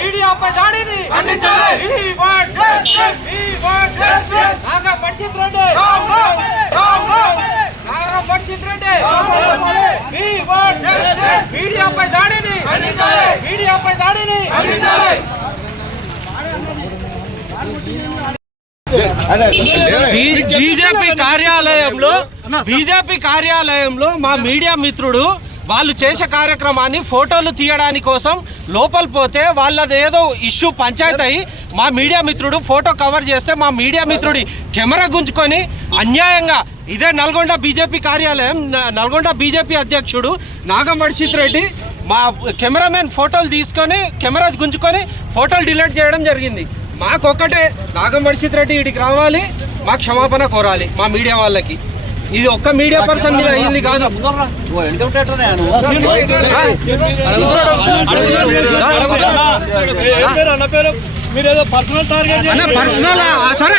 మీడియాపై దాడిని నాగపర్చిత్ రెడ్డి మీడియాపై దాడిని బీజేపీ కార్యాలయంలో మా మీడియా మిత్రుడు వాళ్ళు చేసే కార్యక్రమాన్ని ఫోటోలు తీయడానికి కోసం లోపల పోతే వాళ్ళది ఏదో ఇష్యూ పంచాయతీ అయ్యి మా మీడియా మిత్రుడు ఫోటో కవర్ చేస్తే మా మీడియా మిత్రుడి కెమెరా గుంజుకొని అన్యాయంగా ఇదే నల్గొండ బీజేపీ కార్యాలయం నల్గొండ బీజేపీ అధ్యక్షుడు నాగపర్చిత్ రెడ్డి మా కెమెరామెన్ ఫోటోలు తీసుకొని కెమెరా గుంజుకొని ఫోటోలు డిలీట్ చేయడం జరిగింది. మాకొక్కటే నాగపర్చిత్ రెడ్డి ఇటుకి రావాలి, మా క్షమాపణ కోరాలి మా మీడియా వాళ్ళకి. ఇది ఒక్క మీడియా పర్సన్ మీద అయ్యింది కాదు. మీరేదో పర్సనల్ టార్గెట్ పర్సనల్ సరే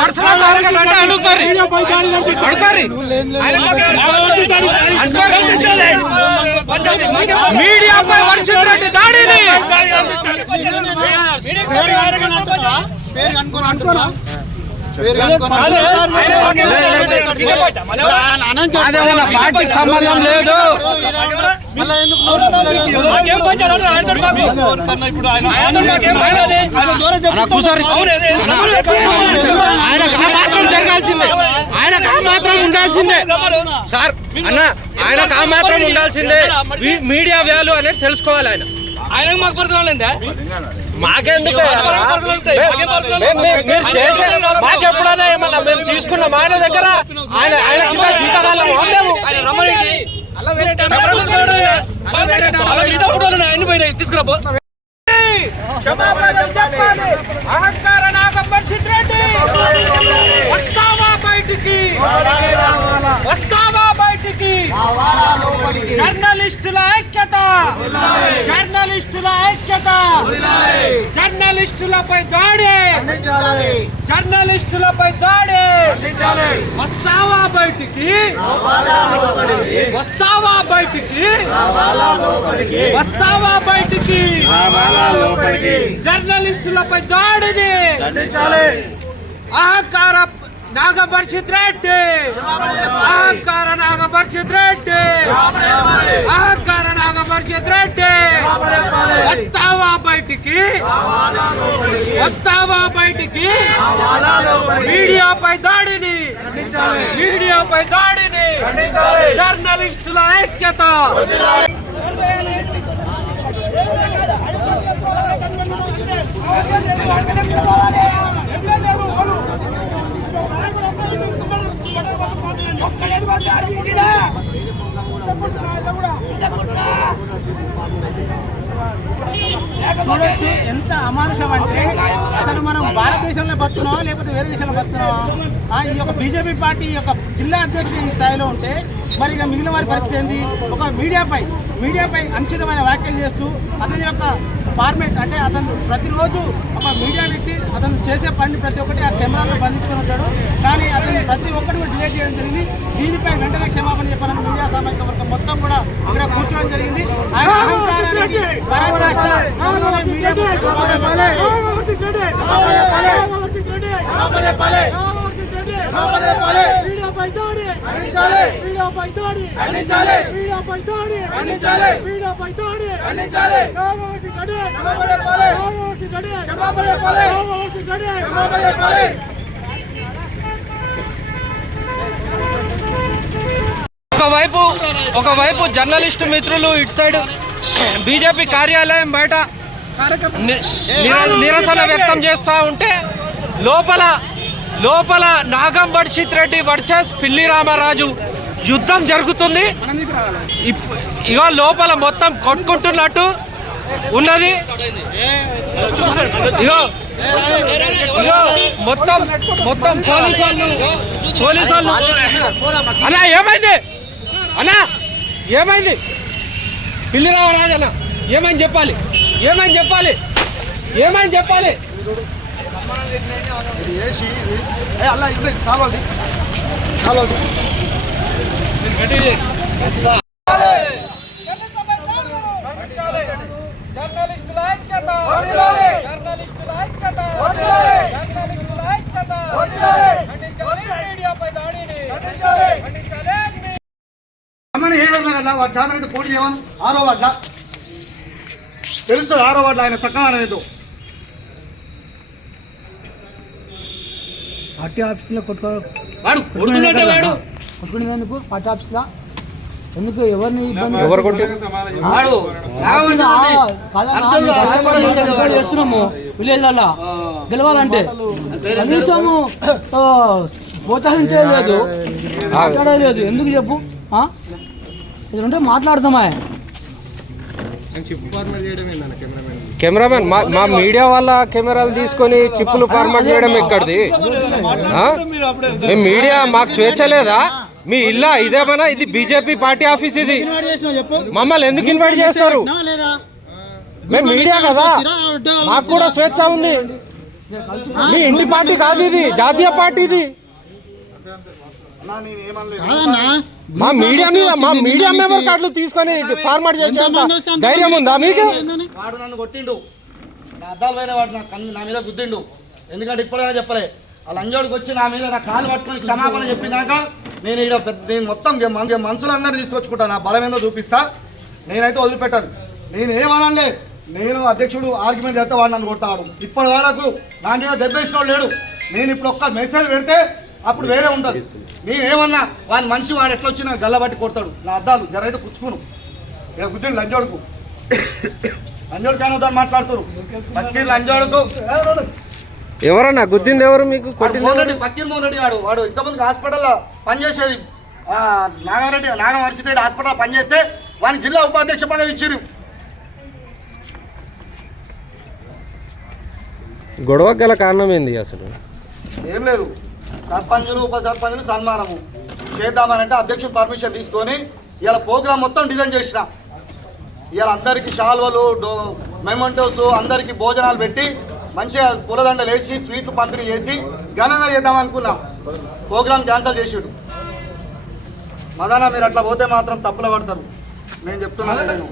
పర్సనల్ టార్గెట్ అంటే అడుగుతారు మీడియాపై వర్షిత్ రెడ్డి దాడిని పార్టీకి సంబంధం లేదు. ఆయనకు మాత్రం జరగాల్సిందే, ఆయనకు మాత్రం ఉండాల్సిందే సార్ అన్న, ఆయనకు మాత్రం ఉండాల్సిందే. మీడియా వాల్యూ అనేది తెలుసుకోవాలి. ఆయనకు మాకు పడుతుందా మాకెందుకు మీరు చేసే మాకెప్పుడైనా ఏమన్నా మేము తీసుకున్నాం ఆయన దగ్గర. ఆయన కింద జీతగాళ్ళం తీసుకురాబో. అహంకార నాగపర్చిత్ రెడ్డి వస్తావా బయటికి, వస్తావా బయటికి. జర్నలిస్టుల ఐక్యత, జర్నలిస్టుల ఐక్యత, జర్నలిస్టులపై దాడి, జర్నలిస్టులపై దాడి. వస్తావా బయటికి, వస్తావా బయటికి, వస్తావా బయటికి. జర్నలిస్టులపై దాడిని అహంకార నాగపర్చిత్ రెడ్డి, అహంకార నాగపర్చిత్ రెడ్డి, అహంకార నాగపర్చిత్ రెడ్డి. వస్తావా బయటికి, వస్తావా బయటికి. మీడియాపై దాడిని, మీడియాపై దాడిని. జర్నలిస్టుల ఐక్యత. చూడొచ్చు ఎంత అమానుషం అంటే అసలు మనం భారతదేశంలో బతున్నావా లేకపోతే వేరే దేశంలో బతున్నావా? ఈ యొక్క బీజేపీ పార్టీ యొక్క జిల్లా అధ్యక్షుడు ఈ స్థాయిలో ఉంటే మరి ఇక మిగిలిన వారి పరిస్థితి ఏంది? ఒక మీడియాపై అంకితమైన వ్యాఖ్యలు చేస్తూ అతని యొక్క ఫార్మేట్ అంటే అతను ప్రతిరోజు ఒక మీడియా వ్యక్తి అతను చేసే పని ప్రతి ఒక్కటి ఆ కెమెరాలో బంధించుకుని ఉంటాడు. కానీ అతను ప్రతి ఒక్కటి కూడా డిలీట్ చేయడం జరిగింది. దీనిపై వెంటనే క్షమాపణ చెప్పాలని మీడియా సామాజిక వర్గం మొత్తం కూడా ఇక్కడ కూర్చోవడం జరిగింది. ఆయన అహంకారానికి పరాకాష్ట ఒకవైపు జర్నలిస్టు మిత్రులు ఇటు సైడ్ బీజేపీ కార్యాలయం బయట నిరసన వ్యక్తం చేస్తూ ఉంటే లోపల నాగపర్చిత్ రెడ్డి వర్సెస్ పిల్లి రామరాజు యుద్ధం జరుగుతుంది. ఇగో లోపల మొత్తం కొట్టుకుంటున్నట్టు ఉన్నది. ఇగో మొత్తం పోలీసు వాళ్ళు అన్నా ఏమైంది, అన్నా ఏమైంది, పిల్లి రామరాజు అన్న ఏమైంది చెప్పాలి, ఏమైంది చెప్పాలి, ఏమైంది చెప్పాలి. అలా చాలు అమ్మని ఏ విధంగా కదా వాడు చాలా పోటీ చేయమని 6వ వార్డుల తెలుసు 6వ వార్డులో ఆయన చక్కగా ఏదో పార్టీ ఆఫీసులో వాడు కొడుకున్నట్టే వాడు కొట్టుకునేందుకు పార్టీ ఆఫీసులో ఎందుకు ఎవరిని ఇబ్బంది చేస్తున్నాము విలేజ్లలో గెలవాలంటే కనీసము ప్రోత్సహించేది లేదు, మాట్లాడేది లేదు. ఎందుకు చెప్పు? ఇది ఉంటే మాట్లాడతామా? కెమెరామెన్ మా మీడియా వాళ్ళ కెమెరాలు తీసుకొని చిప్పులు ఫార్మాట్ చేయడం ఎక్కడిది? మీడియా మాకు స్వేచ్ఛ లేదా? మీ ఇల్లా ఇదేమన్నా? ఇది బీజేపీ పార్టీ ఆఫీస్. ఇది మమ్మల్ని ఎందుకు ఇన్వైట్ చేస్తారు? మేము మీడియా కదా, మాకు కూడా స్వేచ్ఛ ఉంది. మీ ఇంటి పార్టీ కాదు, ఇది జాతీయ పార్టీ. ఇది మా మీడియా మెంబర్ కార్డులు తీసుకొని ఫార్మాట్ చేసే ధైర్యం ఉందా మీకు? వాడు నన్ను కొట్టిండు, నా అద్దాలు పోయిన వాడు నా మీద గుద్దిండు. ఎందుకంటే ఇప్పుడే చెప్పలే ఆ లంజోడికి వచ్చి నా మీద నా కాలు పట్టుకొని క్షమాపణ చెప్పినాక నేను ఇక్కడ నేను మొత్తం మనుషులందరినీ తీసుకొచ్చుకుంటాను. నా బలం ఏందో చూపిస్తా. నేనైతే వదిలిపెట్టాను. నేను ఏమనలే. నేను అధ్యక్షుడు ఆర్గ్యుమెంట్ చేస్తే వాడు నన్ను కొడతాడు. ఇప్పటి వరకు నా మీద దెబ్బేసిన లేడు. నేను ఇప్పుడు ఒక్క మెసేజ్ పెడితే అప్పుడు వేరే ఉంటుంది. నేనేమన్నా వాడి మనిషి వాడు ఎట్లా వచ్చి నాకు గల్లబట్టి కొడతాడు. నా అద్దాలు జరైతే పుచ్చుకోను. ఇక గుద్దిండు లంజోడుకు. లంజోడు కానొద్దని మాట్లాడుతారు. పక్కీర్ లంజోడుకు ఎవరన్నా గుద్దింది? ఎవరు మీకు? పక్కీర్ మోహన్ రెడ్డి వాడు ఇంతమందికి హాస్పిటల్లో పనిచేసేది. నాగమర్సిరెడ్డి హాస్పిటల్లో పనిచేస్తే వాని జిల్లా ఉపాధ్యక్ష పదవి ఇచ్చారు. గొడవ గల కారణం ఏంది అసలు? ఏం లేదు, సర్పంచులు ఉప సర్పంచులు సన్మానము చేద్దామనంటే అధ్యక్షుడు పర్మిషన్ తీసుకొని ఇలా ప్రోగ్రామ్ మొత్తం డిజైన్ చేసిన. ఇలా అందరికీ షాల్వలు మెమెంటోస్ అందరికీ భోజనాలు పెట్టి మంచిగా పూలదండలు వేసి స్వీట్లు పంపిణీ చేసి ఘనంగా చేద్దామనుకున్నాం. ప్రోగ్రామ్ క్యాన్సిల్ చేసాడు. మదానా మీరు అట్లా పోతే మాత్రం తప్పులు పడతారు. నేను చెప్తున్నాను, నేను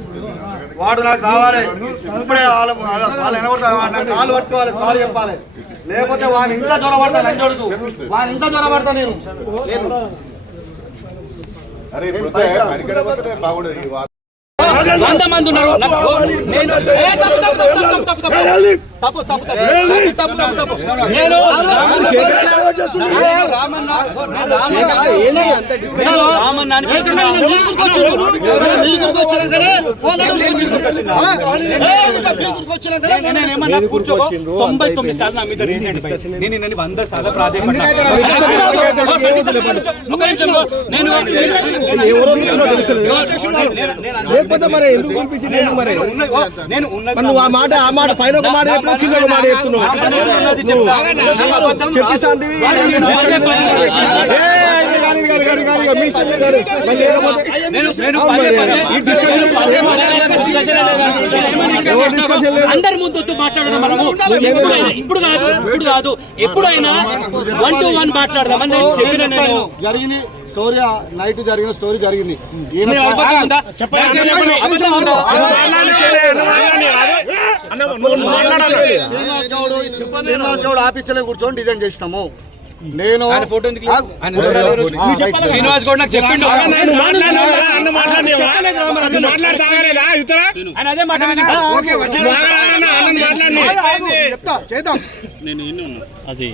వాడు నాకు రావాలి. ఇప్పుడే వాళ్ళు ఎనగొడతారు. నాకు కాలు పట్టుకోవాలి, సారీ చెప్పాలి. లేకపోతే వాని ఇంట్లో జ్వరపడతా. నంజోడుకు వాని ఇంట్లో జ్వరపడతా. నేను మంది ఉన్నారు. ఏమన్నా కూర్చో 99 సార్లు నా మీద రీసెంట్ నేను 100 సార్లు ప్రాధాన్యత అందరి ముందు మాట్లాడడం మనము ఇప్పుడు కాదు ఎప్పుడైనా 1 to 1 మాట్లాడదామని నేను చెప్పిన. నేను జరిగింది స్టోరీ, నైట్ జరిగిన స్టోరీ జరిగింది. శ్రీనివాస్ గౌడ్ ఆఫీసులో కూర్చొని డిజైన్ చేసినాము. నేను శ్రీనివాస్ గౌడ్ నాకు చెప్పిండు.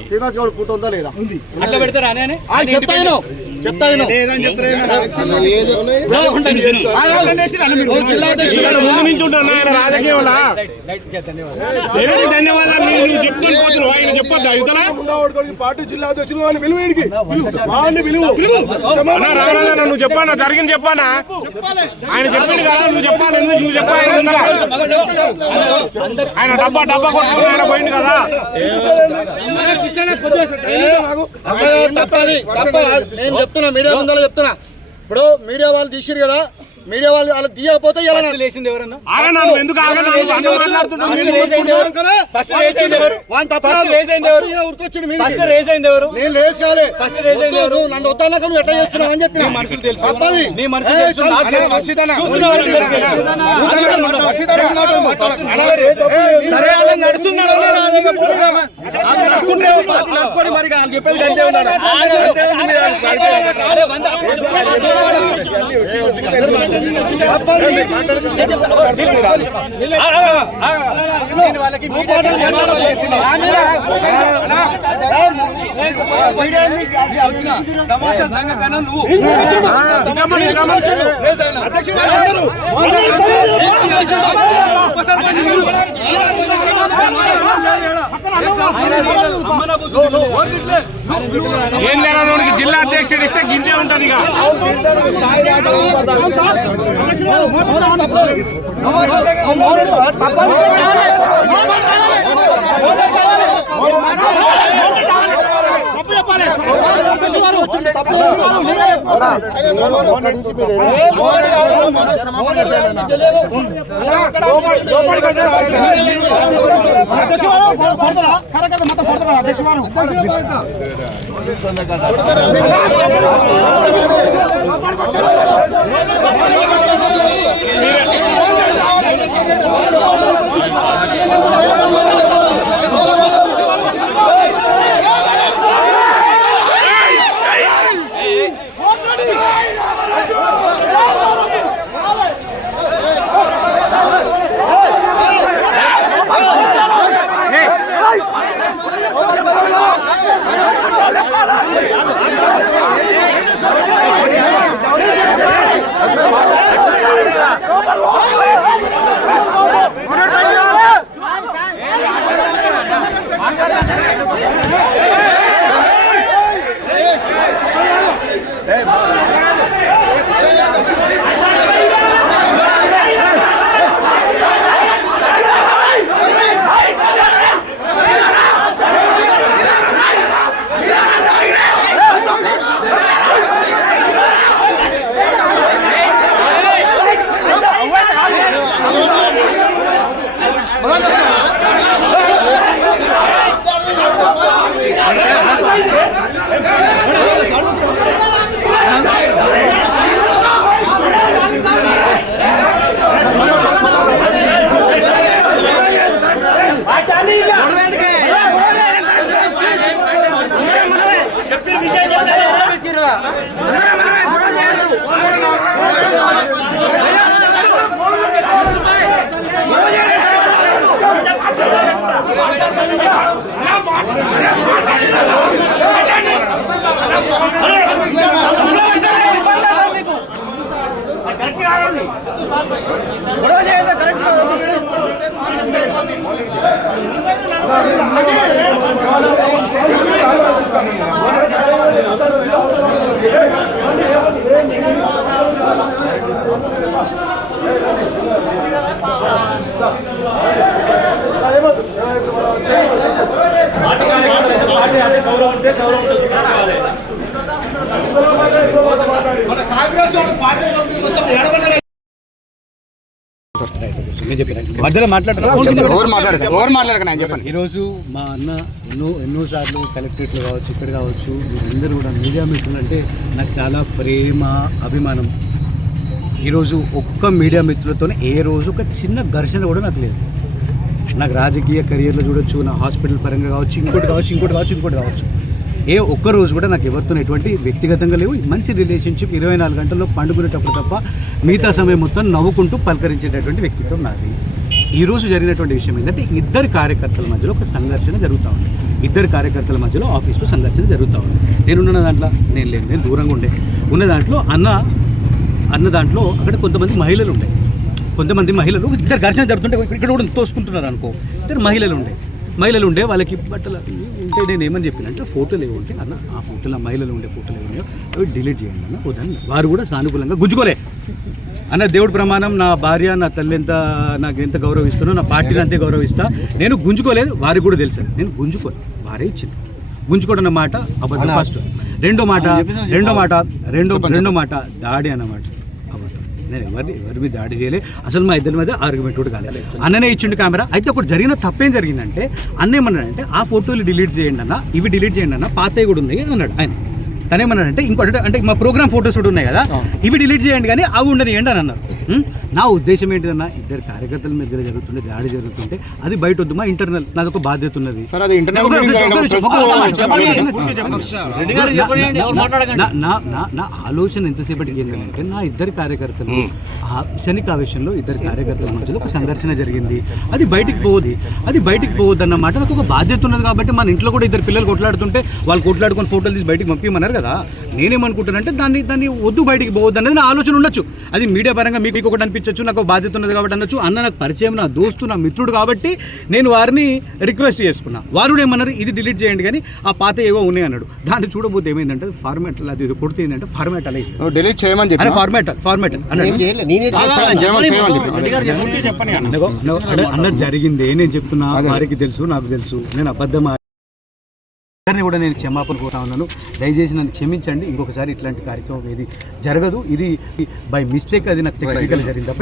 శ్రీనివాస్ గౌడ్ కూట ఉందా లేదా? అట్లా పెడతారా? చెప్తాను పార్టీ జిల్లా అధ్యక్షుడు వాడిని పిలువు, నువ్వు చెప్పానా? జరిగింది చెప్పానా? ఆయన చెప్పింది కదా, నువ్వు చెప్పాలి. నువ్వు చెప్పాలి. ఆయన డబ్బా కొట్టుకుని ఆయన పోయింది కదా. నేను చెప్తున్నా, మీడియా ముందర చెప్తున్నా, ఇప్పుడు మీడియా వాళ్ళు తీసిరు కదా, మీడియా వాళ్ళు అలా తీయకపోతే ఇలా లేచింది ఎవరన్నా? ఆగన్నా, నువ్వు ఎందుకు ఆగన్నా? నువ్వు అందరూ మాట్లాడుతున్నావు. ఫస్ట్ రేజ్ అయింది ఎవరు? నేను లేచి కాలే. ఫస్ట్ రేజ్ అయింది ఎవరు? నువ్వు నన్ను వద్దన్నాక నువ్వు ఎట్లా చేస్తున్నావు అని చెప్పిన మనుషులు తెలుసు, అబ్బాయి. నీ మనుషులు తెలుసు, నాకు తెలుసు. చూస్తున్న వాళ్ళందరికీ తెలుసు. సరే, అలా నడుస్తున్నాడు అన్నా, నా దగ్గర ప్రోగ్రామ్. అలా నడుస్తుంటే నడుపుకొని మరి వాళ్ళు చెప్పేది గంటే ఉన్నాడు. ఏం లేదా జిల్లా అధ్యక్షుడు ఇస్తే గింటే ఉంటుంది ఇక. చెప్పిన విషయం మధ్యలో ఈరోజు మా అన్న ఎన్నోసార్లు కలెక్టరేట్లో కావచ్చు, ఇక్కడ కావచ్చు, వీళ్ళందరూ కూడా మీడియా మిత్రులు అంటే నాకు చాలా ప్రేమ, అభిమానం. ఈరోజు ఒక్క మీడియా మిత్రులతోనే ఏ రోజు ఒక చిన్న ఘర్షణ కూడా నాకు లేదు. నాకు రాజకీయ కెరియర్లో చూడొచ్చు, నా హాస్పిటల్ పరంగా కావచ్చు, ఇంకోటి కావచ్చు, ఏ ఒక్క రోజు కూడా నాకు ఎవరితో ఎటువంటి వ్యక్తిగతంగా లేవు. మంచి రిలేషన్షిప్ 24 గంటల్లో పండుకునేటప్పుడు తప్ప మిగతా సమయం మొత్తం నవ్వుకుంటూ పలకరించేటటువంటి వ్యక్తిత్వం నాది. ఈరోజు జరిగినటువంటి విషయం ఏంటంటే ఇద్దరు కార్యకర్తల మధ్యలో ఒక సంఘర్షణ జరుగుతూ ఉంది. ఇద్దరు కార్యకర్తల మధ్యలో ఆఫీస్లో సంఘర్షణ జరుగుతూ ఉంది. నేనున్న దాంట్లో నేను దూరంగా ఉన్న దాంట్లో అన్న దాంట్లో అక్కడ కొంతమంది మహిళలు ఉండే. ఇద్దరు ఘర్షణ జరుగుతుంటే ఇక్కడ కూడా తోసుకుంటున్నారు అనుకో. ఇద్దరు మహిళలు ఉండే వాళ్ళకి బట్టలు ఉంటే నేను ఏమని చెప్పినంటే ఫోటోలు ఏవి ఉంటే అన్న ఆ ఫోటోలు మహిళలు ఉండే ఫోటోలు ఏమి ఉన్నాయో అవి డిలీట్ చేయండి అన్న. వద్దని వారు కూడా సానుకూలంగా గుంజుకోలే అన్న. దేవుడి ప్రమాణం, నా భార్య నా తల్లి నాకు ఎంత గౌరవిస్తానో, నా పార్టీని అంతే గౌరవిస్తా. నేను గుంజుకోలేదు, వారికి కూడా తెలుసు. నేను గుంజుకోలేదు, వారే ఇచ్చింది. గుంజుకోవడం అన్నమాట అబద్ధం. ఫస్ట్ రెండో మాట దాడి అన్నమాట అబద్ధం. నేను ఎవరి మీద దాడి చేయలే, అసలు మా ఇద్దరి మధ్య ఆర్గ్యుమెంట్ కూడా కాలేదు. అన్ననే ఇచ్చిండు కెమెరా. అయితే ఒకటి జరిగిన తప్పేం జరిగిందంటే అన్న ఏమన్నాడంటే ఆ ఫోటోలు డిలీట్ చేయండి అన్న, ఇవి డిలీట్ చేయండి అన్న, పాతవి కూడా ఉన్నాయి అన్నాడు ఆయన. తనేమన్నాడంటే ఇంకోటి అంటే మా ప్రోగ్రామ్ ఫోటోస్ కూడా ఉన్నాయి కదా, ఇవి డిలీట్ చేయండి కానీ అవి ఉండనియండి అని అన్నారు. నా ఉద్దేశం ఏంటిదన్నా, ఇద్దరు కార్యకర్తల మధ్య జరుగుతుంటే దాడి జరుగుతుంటే అది బయట వద్దు, మా ఇంటర్నల్ నాదొక బాధ్యత ఉన్నది. నా ఆలోచన ఎంతసేపటికి ఏంటంటే నా ఇద్దరు కార్యకర్తలు శనిక ఆవేశంలో ఇద్దరు కార్యకర్తల మధ్యలో ఒక సంఘర్షణ జరిగింది, అది బయటికి పోవద్దు అన్నమాట. నాకు ఒక బాధ్యత ఉన్నది కాబట్టి మన ఇంట్లో కూడా ఇద్దరు పిల్లలు కొట్లాడుతుంటే వాళ్ళు కొట్లాడుకొని ఫోటోలు తీసి బయటికి పంపించమన్నారు కదా. నేనేమనుకుంటానంటే దాన్ని వద్దు బయటికి పోవద్దు అనేది నా ఆలోచన ఉండొచ్చు. అది మీడియా పరంగా మీకు ఒకటి అనిపించవచ్చు, నాకు బాధ్యత ఉన్నది కాబట్టి అనొచ్చు. అన్న నాకు పరిచయం, నా దోస్తు, నా మిత్రుడు కాబట్టి నేను వారిని రిక్వెస్ట్ చేసుకున్నా. వారు ఏమన్నారు, ఇది డిలీట్ చేయండి కానీ ఆ పాత ఏవో ఉన్నాయి అన్నాడు. దాన్ని చూడబోతే ఏమైందంటే ఫార్మాట్ అది కొడితే ఏంటంటే ఫార్మాట్ అలా డిలీట్ చేయమని చెప్పి ఫార్మాట్ అన్న జరిగిందే నేను చెప్తున్నా, వారికి తెలుసు, నాకు తెలుసు, నేను అబద్ధం అందరినీ కూడా నేను క్షమాపణ కోరుతా ఉన్నాను. దయచేసి నన్ను క్షమించండి, ఇంకొకసారి ఇట్లాంటి కార్యక్రమం ఏది జరగదు. ఇది బై మిస్టేక్, అది నాకు టెక్నికల్ జరిగింది తప్ప